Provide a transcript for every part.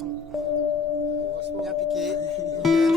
poisson. Bien piqué, nickel.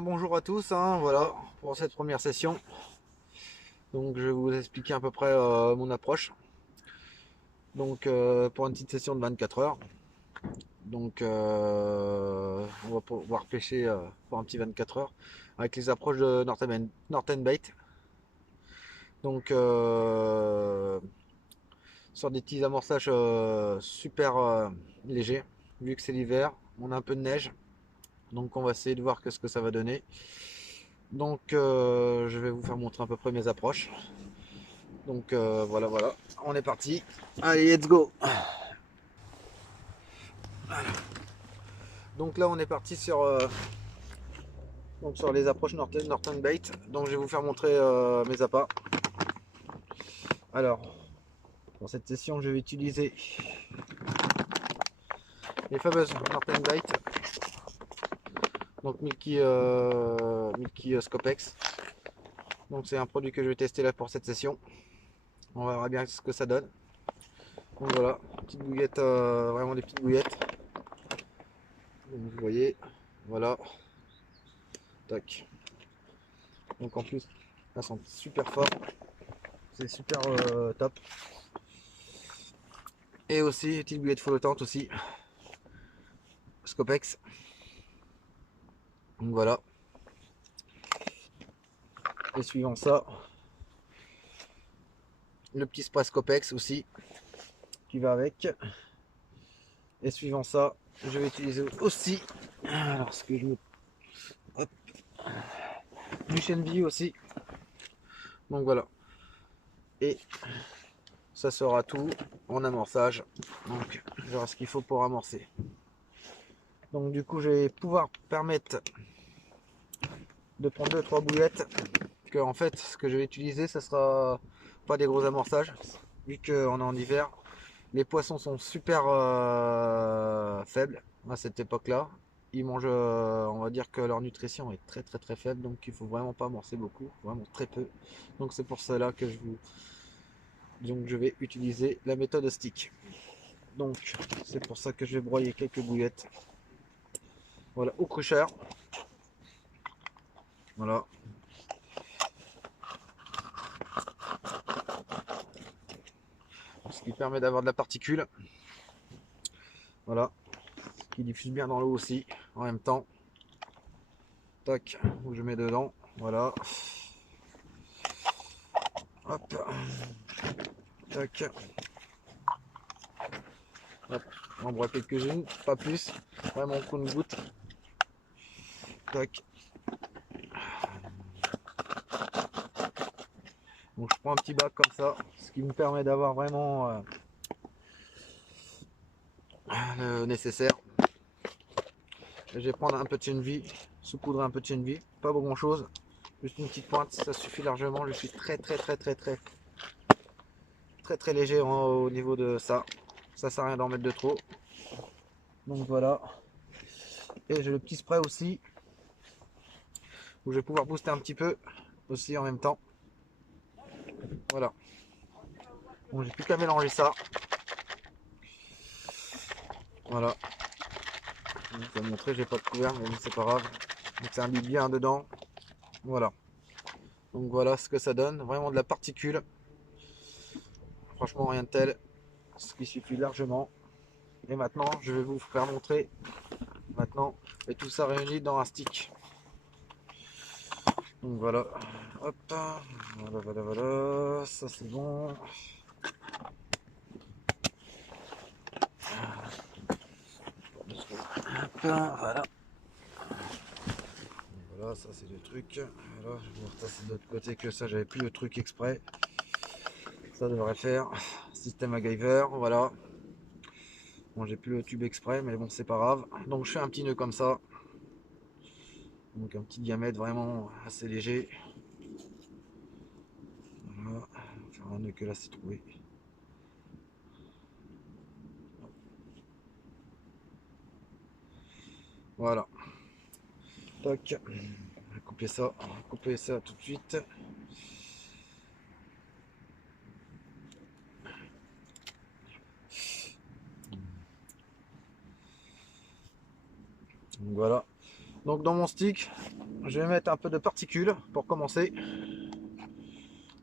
Bonjour à tous, voilà pour cette première session. Donc je vais vous expliquer à peu près mon approche. Donc pour une petite session de 24 heures. Donc on va pouvoir pêcher pour un petit 24 heures avec les approches de Northern Bait. Donc sur des petits amorçages super légers. Vu que c'est l'hiver, on a un peu de neige. Donc on va essayer de voir ce que ça va donner. Donc je vais vous faire montrer à peu près mes approches. Donc voilà, on est parti. Allez, let's go. Voilà. Donc là on est parti sur les approches Northern Bait. Donc je vais vous faire montrer mes appâts. Alors pour cette session je vais utiliser les fameuses Northern Bait. Donc Milky Scopex. Donc c'est un produit que je vais tester là pour cette session. On verra bien ce que ça donne. Donc voilà, petite bouillette, vraiment des petites bouillettes. Donc vous voyez, voilà. Tac. Donc en plus, elles sont super fort. C'est super top. Et aussi, petite bouillette flottante aussi. Scopex. Donc voilà. Et suivant ça, le petit spray Scopex aussi qui va avec. Et suivant ça, je vais utiliser aussi, alors ce que je me, hop, du Shenvi aussi. Donc voilà. Et ça sera tout en amorçage. Donc j'aurai ce qu'il faut pour amorcer. Donc du coup, je vais pouvoir permettre de prendre 2-3 bouillettes. Que en fait, ce que je vais utiliser, ce sera pas des gros amorçages, vu qu'on est en hiver. Les poissons sont super faibles à cette époque-là. Ils mangent, on va dire que leur nutrition est très faible, donc il faut vraiment pas amorcer beaucoup, vraiment très peu. Donc c'est pour cela que je vais utiliser la méthode stick. Donc c'est pour ça que je vais broyer quelques bouillettes. Voilà, au crucher. Voilà. Ce qui permet d'avoir de la particule. Voilà. Qui diffuse bien dans l'eau aussi en même temps. Tac, où je mets dedans. Voilà. Hop. Tac. Hop. On broie quelques-unes, pas plus. Vraiment une goutte. Tac. Donc je prends un petit bac comme ça, ce qui me permet d'avoir vraiment le nécessaire. Et je vais prendre un peu de chenvi, saupoudrer un peu de chenvi, pas grand chose, juste une petite pointe, ça suffit largement. Je suis très léger au niveau de ça. Ça sert à rien d'en mettre de trop. Donc voilà. Et j'ai le petit spray aussi, où je vais pouvoir booster un petit peu aussi en même temps. Voilà. Bon, j'ai plus qu'à mélanger ça. Voilà. Je vais vous montrer, j'ai pas de couvert, mais c'est pas grave. Donc ça imbibe bien dedans. Voilà. Donc voilà ce que ça donne. Vraiment de la particule. Franchement rien de tel. Ce qui suffit largement. Et maintenant je vais vous faire montrer maintenant et tout ça réuni dans un stick. Donc voilà. Hop. Voilà. Ça c'est bon. Hop, voilà. Voilà, ça c'est le truc. Voilà, je vais vous repasser de l'autre côté que ça, j'avais plus le truc exprès. Ça devrait faire. Système MacGyver, voilà. Bon, j'ai plus le tube exprès, mais bon, c'est pas grave. Donc je fais un petit nœud comme ça. Donc un petit diamètre vraiment assez léger. Voilà, faire un nœud que là c'est trouvé. Voilà. Tac. On va couper ça tout de suite. Donc voilà. Donc dans mon stick, je vais mettre un peu de particules pour commencer.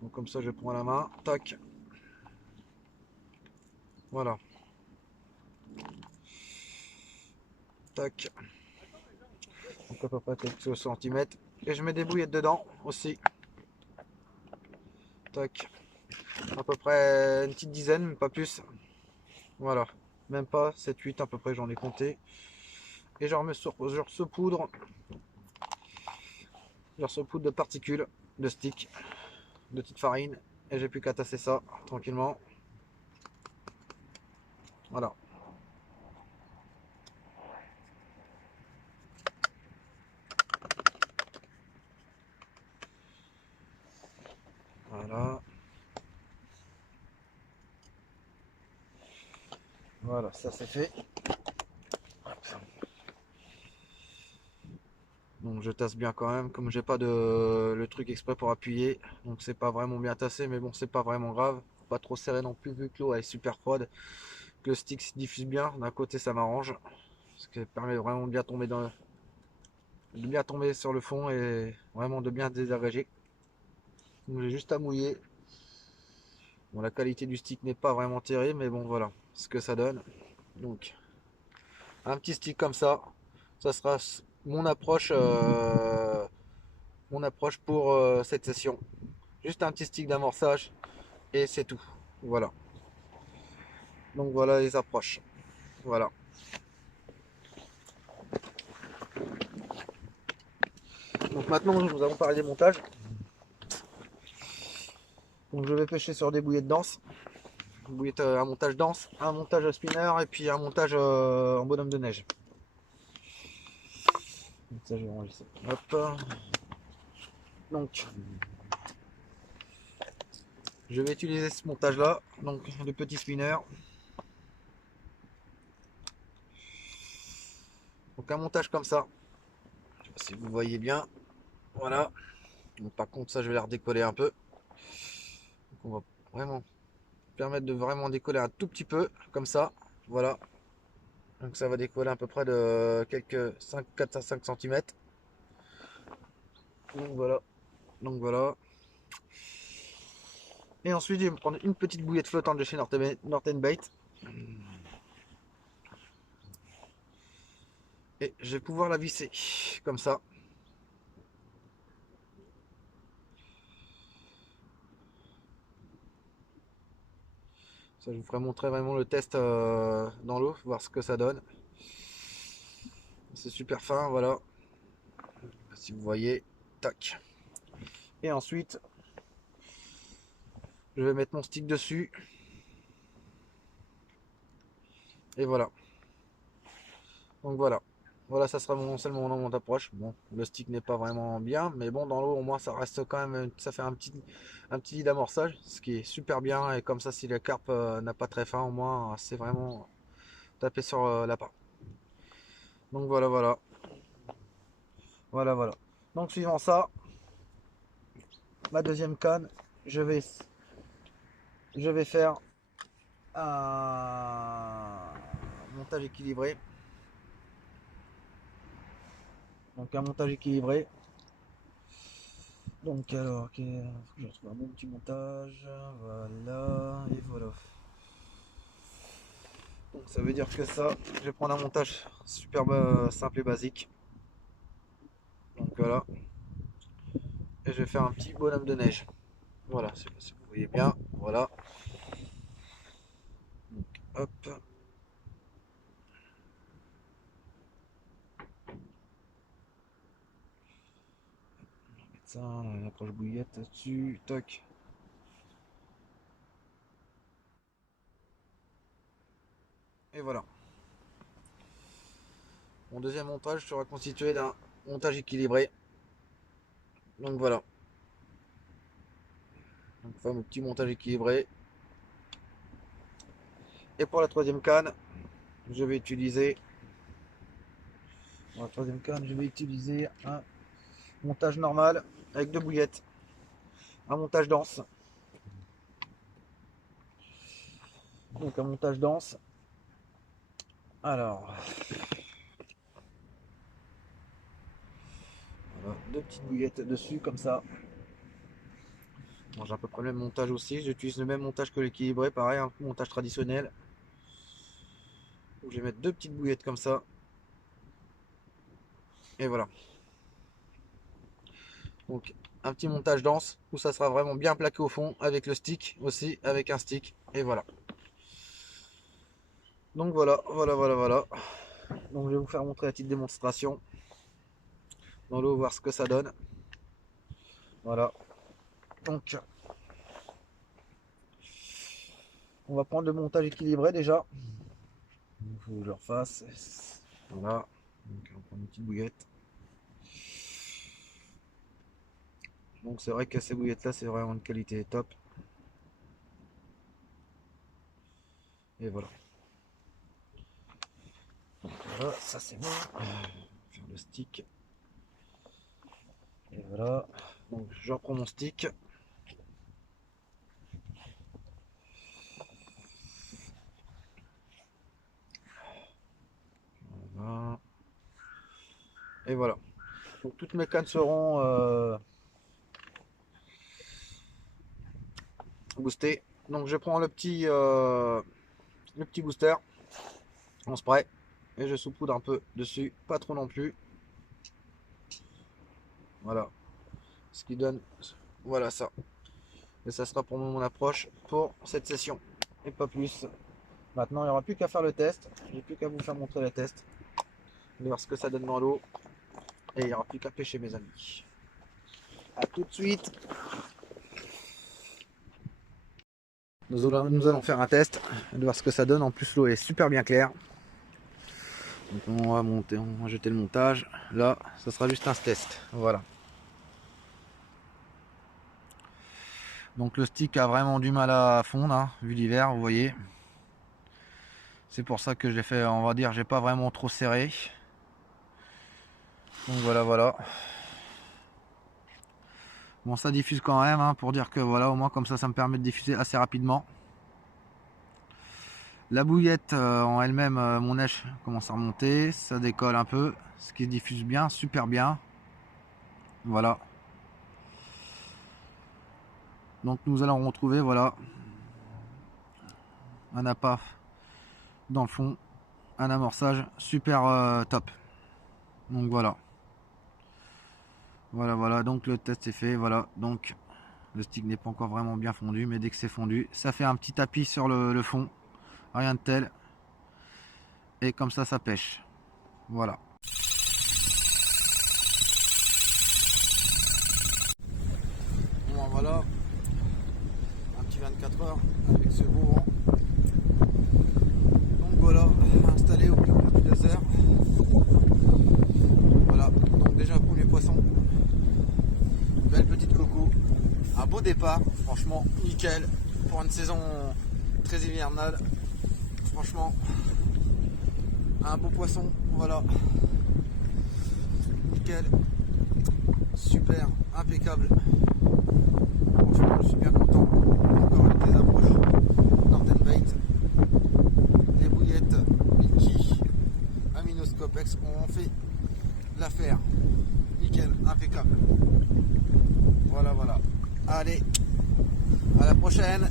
Donc comme ça je prends à la main. Tac. Voilà. Tac. Donc à peu près quelques centimètres. Et je mets des bouillettes dedans aussi. Tac. À peu près une petite dizaine, pas plus. Voilà. Même pas 7-8 à peu près, j'en ai compté. Et je remets sur ce poudre. Ce poudre de particules, de stick, de petite farine. Et j'ai plus qu'à tasser ça tranquillement. Voilà. Voilà. Voilà, ça c'est fait. Donc je tasse bien quand même, comme j'ai pas de le truc exprès pour appuyer, donc c'est pas vraiment bien tassé, mais bon c'est pas vraiment grave. Faut pas trop serrer non plus vu que l'eau est super froide, que le stick se diffuse bien. D'un côté ça m'arrange, parce que ça permet vraiment de bien tomber sur le fond et vraiment de bien désagréger. Donc j'ai juste à mouiller. Bon, la qualité du stick n'est pas vraiment terrible, mais bon voilà ce que ça donne. Donc un petit stick comme ça sera mon approche pour cette session. Juste un petit stick d'amorçage et c'est tout. Voilà. Donc voilà les approches. Voilà. Donc maintenant nous allons parler des montages. Donc je vais pêcher sur des bouillettes denses. Un montage dense, un montage spinner et puis un montage en bonhomme de neige. Donc ça je vais ranger ça. Hop. Donc je vais utiliser ce montage là. Donc le petit spinner. Donc un montage comme ça. Je sais pas si vous voyez bien. Voilà. Donc, par contre ça je vais la redécoller un peu. Donc, on va vraiment permettre de vraiment décoller un tout petit peu comme ça. Voilà. Donc ça va décoller à peu près de quelques 4 à 5 cm. Donc voilà. Donc voilà. Et ensuite je vais me prendre une petite bouillette flottante de chez Northern Bait. Et je vais pouvoir la visser comme ça. Ça je vous ferai montrer vraiment le test dans l'eau, voir ce que ça donne. C'est super fin, voilà. Si vous voyez, tac. Et ensuite, je vais mettre mon stick dessus. Et voilà. Donc voilà. Voilà, ça sera seulement mon approche. Bon, le stick n'est pas vraiment bien, mais bon, dans l'eau, au moins, ça reste quand même, ça fait un petit lit d'amorçage, ce qui est super bien. Et comme ça, si la carpe n'a pas très faim, au moins, c'est vraiment taper sur l'appât. Donc voilà, voilà. Voilà, voilà. Donc suivant ça, ma deuxième canne, je vais, je vais faire un montage équilibré. Donc un montage équilibré. Donc alors, faut que je retrouve un bon petit montage. Voilà, et voilà. Donc ça veut dire que ça, je vais prendre un montage super simple et basique. Donc voilà. Et je vais faire un petit bonhomme de neige. Voilà, je sais pas si vous voyez bien. Voilà. Donc hop. On va mettre ça, une approche bouillette là-dessus. Toc. Et voilà. Mon deuxième montage sera constitué d'un montage équilibré. Donc voilà. Donc, enfin, mon petit montage équilibré. Et pour la troisième canne, je vais utiliser. Pour la troisième canne, je vais utiliser un montage normal avec 2 bouillettes. Un montage dense. Donc un montage dense. Alors, voilà, 2 petites bouillettes dessus comme ça. Bon, j'ai à peu près le même montage aussi. J'utilise le même montage que l'équilibré, pareil, un montage traditionnel. Donc, je vais mettre 2 petites bouillettes comme ça. Et voilà. Donc un petit montage dense où ça sera vraiment bien plaqué au fond avec le stick aussi, avec un stick. Et voilà. Donc voilà. Donc je vais vous faire montrer la petite démonstration dans l'eau, voir ce que ça donne. Voilà. Donc on va prendre le montage équilibré déjà. Il faut que je le refasse. Voilà. Donc on prend une petite bouillette. Donc c'est vrai que ces bouillettes là c'est vraiment une qualité top. Et voilà. Donc voilà, ça c'est bon. Faire le stick. Et voilà. Donc je reprends mon stick. Voilà. Et voilà. Donc toutes mes cannes seront boostées. Donc je prends le petit booster en spray et je saupoudre un peu dessus, pas trop non plus. Voilà. Ce qui donne, voilà ça. Et ça sera pour mon approche pour cette session. Et pas plus. Maintenant il n'y aura plus qu'à faire le test. J'ai plus qu'à vous faire montrer le test. Vous allez voir ce que ça donne dans l'eau. Et il n'y aura plus qu'à pêcher mes amis. A tout de suite. Nous allons faire un test, de voir ce que ça donne. En plus l'eau est super bien claire. Donc on va monter, on va jeter le montage. Là, ça sera juste un test. Voilà. Donc le stick a vraiment du mal à fondre, hein, vu l'hiver, vous voyez. C'est pour ça que j'ai fait, on va dire, j'ai pas vraiment trop serré. Donc voilà. Bon, ça diffuse quand même, hein, pour dire que voilà, au moins comme ça me permet de diffuser assez rapidement. La bouillette en elle-même, mon neige commence à remonter, ça décolle un peu, ce qui diffuse bien, super bien. Voilà. Donc nous allons retrouver, voilà, un appât dans le fond, un amorçage super top. Donc voilà. Voilà, donc le test est fait, voilà. Donc le stick n'est pas encore vraiment bien fondu, mais dès que c'est fondu, ça fait un petit tapis sur le fond, rien de tel. Et comme ça pêche. Voilà. Bon voilà, un petit 24 heures avec ce beau vent. Donc voilà, installé au plus de 2 heures. Voilà, donc déjà pour les poissons, belle petite coco, un beau départ, franchement nickel pour une saison très hivernale. Franchement, un beau poisson, voilà, nickel, super, impeccable. Franchement, je suis bien content. Encore une des approches Northern Bait. Les bouillettes Mickey Aminoscopex ont fait l'affaire. Nickel, impeccable. Voilà. Allez, à la prochaine.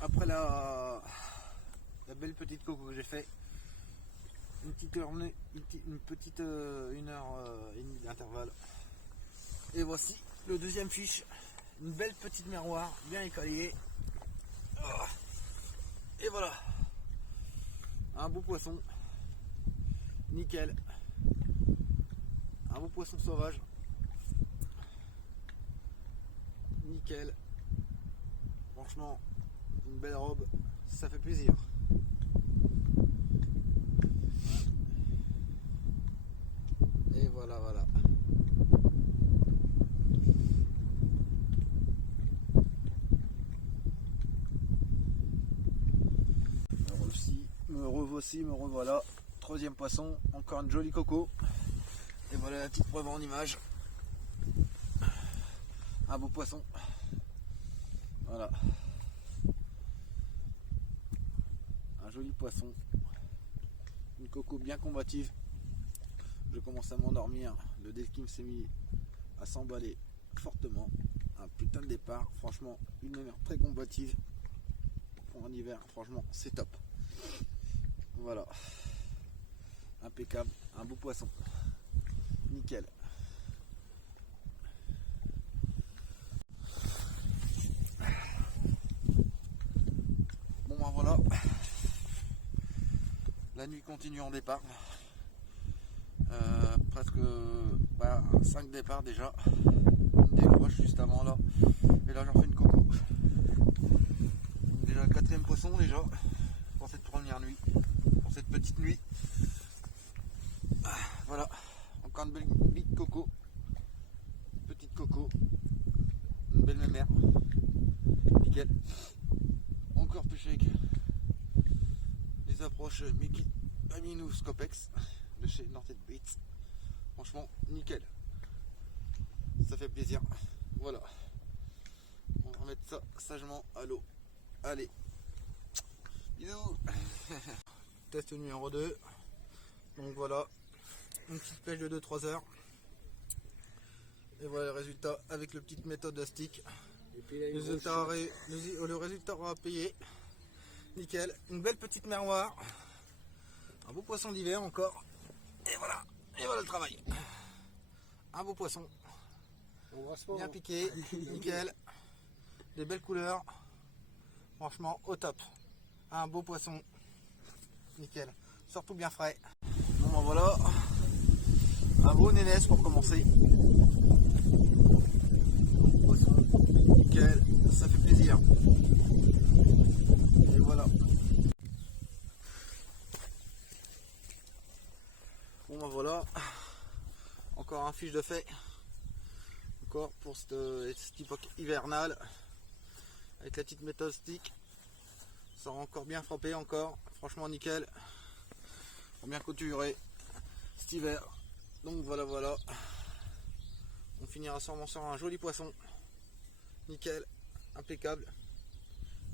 Après la belle petite coco que j'ai fait, une petite heure, une heure et demie d'intervalle. Et voici le deuxième fiche. Une belle petite miroir, bien écaillée. Et voilà. Un beau poisson. Nickel. Un beau poisson sauvage. Nickel. Franchement, une belle robe. Ça fait plaisir. Et voilà. aussi, me revoilà. Troisième poisson, encore une jolie coco. Et voilà la petite preuve en image. Un beau poisson. Voilà. Un joli poisson. Une coco bien combative. Je commence à m'endormir. Le delkim s'est mis à s'emballer fortement. Un putain de départ. Franchement, une mer très combative. Pour un hiver, franchement, c'est top. Voilà. Impeccable. Un beau poisson. Nickel. Bon ben voilà. La nuit continue en départ. Presque 5 départs déjà. Une décroche juste avant là. Et là j'en fais une coco. Donc déjà le quatrième poisson déjà. Pour cette première nuit. Pour cette petite nuit. Voilà. Encore une belle big coco. Petite coco. Une belle mémère. Nickel. Encore pêché avec les approches Mickey Aminou Scopex de chez Northern Baits. Franchement nickel. Ça fait plaisir. Voilà. On va remettre ça sagement à l'eau. Allez. Bisous. Test numéro 2. Donc voilà. Une petite pêche de 2-3 heures. Et voilà le résultat avec le petite méthode de stick. Le résultat aura payé. Nickel. Une belle petite mer noire. Un beau poisson d'hiver encore. Et voilà. Et voilà le travail. Un beau poisson. Bien piqué. Nickel. Des belles couleurs. Franchement au top. Un beau poisson. Nickel. Surtout bien frais. Bon ben voilà. Un beau nénès pour commencer. Nickel. Ça fait plaisir. Et voilà. Bon ben voilà. Encore un fiche de fait. Encore pour cette époque hivernale. Avec la petite méthode stick. Ça aura encore bien frappé encore. Franchement nickel. Pour bien couturer cet hiver. Donc voilà voilà. On finira sûrement sur un joli poisson. Nickel. Impeccable.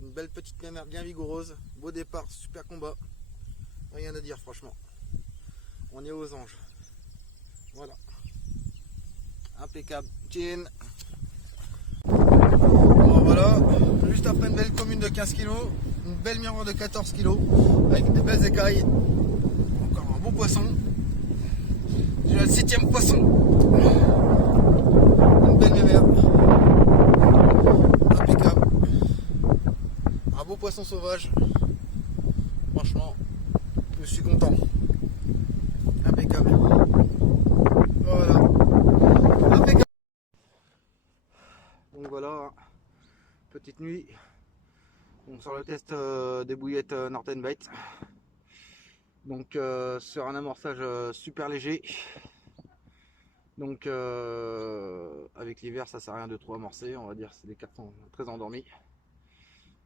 Une belle petite mémère bien vigoureuse. Beau départ, super combat. Rien à dire franchement. On est aux anges. Voilà. Impeccable. Chin. Bon voilà. Juste après une belle commune de 15 kg. Une belle miroir de 14 kg. Avec des belles écailles. Encore un beau poisson. Déjà le 7e poisson. Une belle mémère. Impeccable. Un beau poisson sauvage. Franchement, je suis content. Impeccable. Voilà. Impeccable. Donc voilà, petite nuit. Donc sur le test des bouillettes Northern Baits. Donc sur un amorçage super léger. Donc avec l'hiver ça sert à rien de trop amorcer, on va dire c'est des cartes sont très endormis.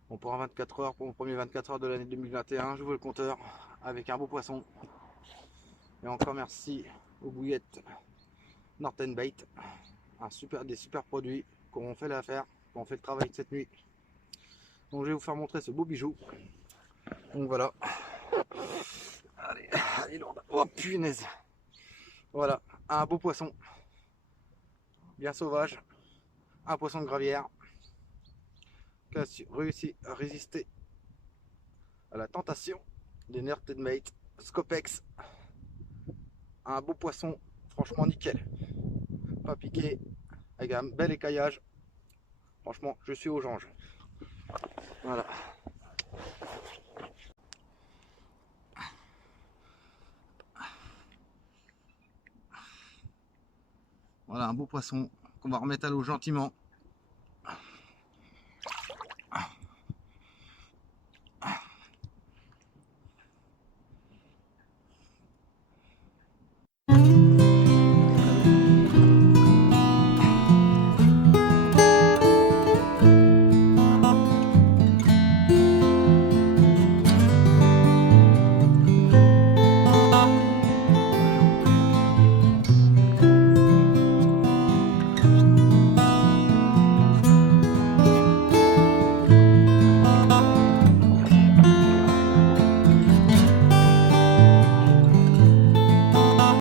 Bon, pour un 24 heures, pour mon premier 24 heures de l'année 2021, j'ouvre le compteur avec un beau poisson. Et encore merci aux bouillettes Northern Bait, des super produits qu'on fait l'affaire, qu'on fait le travail de cette nuit. Donc je vais vous faire montrer ce beau bijou. Donc voilà. Allez, allez lourde. Oh punaise. Voilà, un beau poisson. Bien sauvage. Un poisson de gravière. Qui a réussi à résister à la tentation des Northern Bait Scopex. Un beau poisson, franchement nickel. Pas piqué, avec un bel écaillage. Franchement, je suis aux anges. Voilà. Voilà un beau poisson qu'on va remettre à l'eau gentiment.